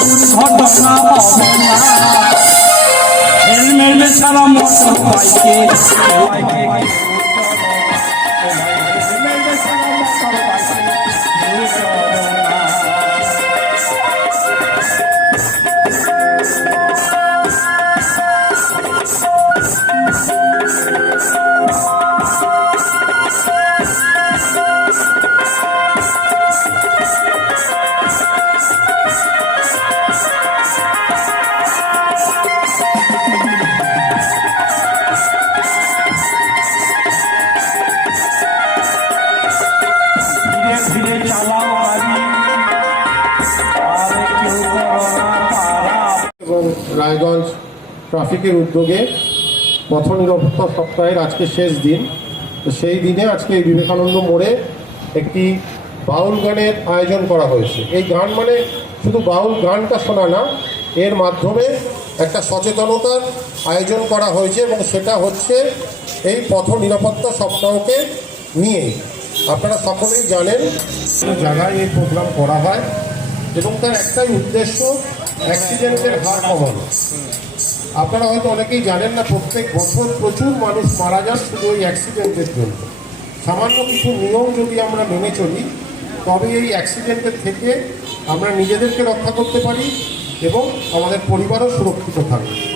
দুর্ঘটনা হবে না হেলমেট ছাড়া মোটর বাইকে এবং রায়গঞ্জ ট্রাফিকের উদ্যোগে পথ নিরাপত্তা সপ্তাহের আজকে শেষ দিন। তো সেই দিনে আজকে এই বিবেকানন্দ মোড়ে একটি বাউল গানের আয়োজন করা হয়েছে। এই গান মানে শুধু বাউল গানটা শোনা না, এর মাধ্যমে একটা সচেতনতার আয়োজন করা হয়েছে এবং সেটা হচ্ছে এই পথ নিরাপত্তা সপ্তাহকে নিয়েই। আপনারা সকলেই জানেন জায়গায় এই প্রোগ্রাম করা হয় এবং তার একটাই উদ্দেশ্য অ্যাক্সিডেন্টের হার কমানো। আপনারা হয়তো অনেকেই জানেন না, প্রত্যেক বছর প্রচুর মানুষ মারা যান শুধু ওই অ্যাক্সিডেন্টের জন্য। সামান্য কিছু নিয়ম যদি আমরা মেনে চলি তবে এই অ্যাক্সিডেন্টের থেকে আমরা নিজেদেরকে রক্ষা করতে পারি এবং আমাদের পরিবারও সুরক্ষিত থাকবে।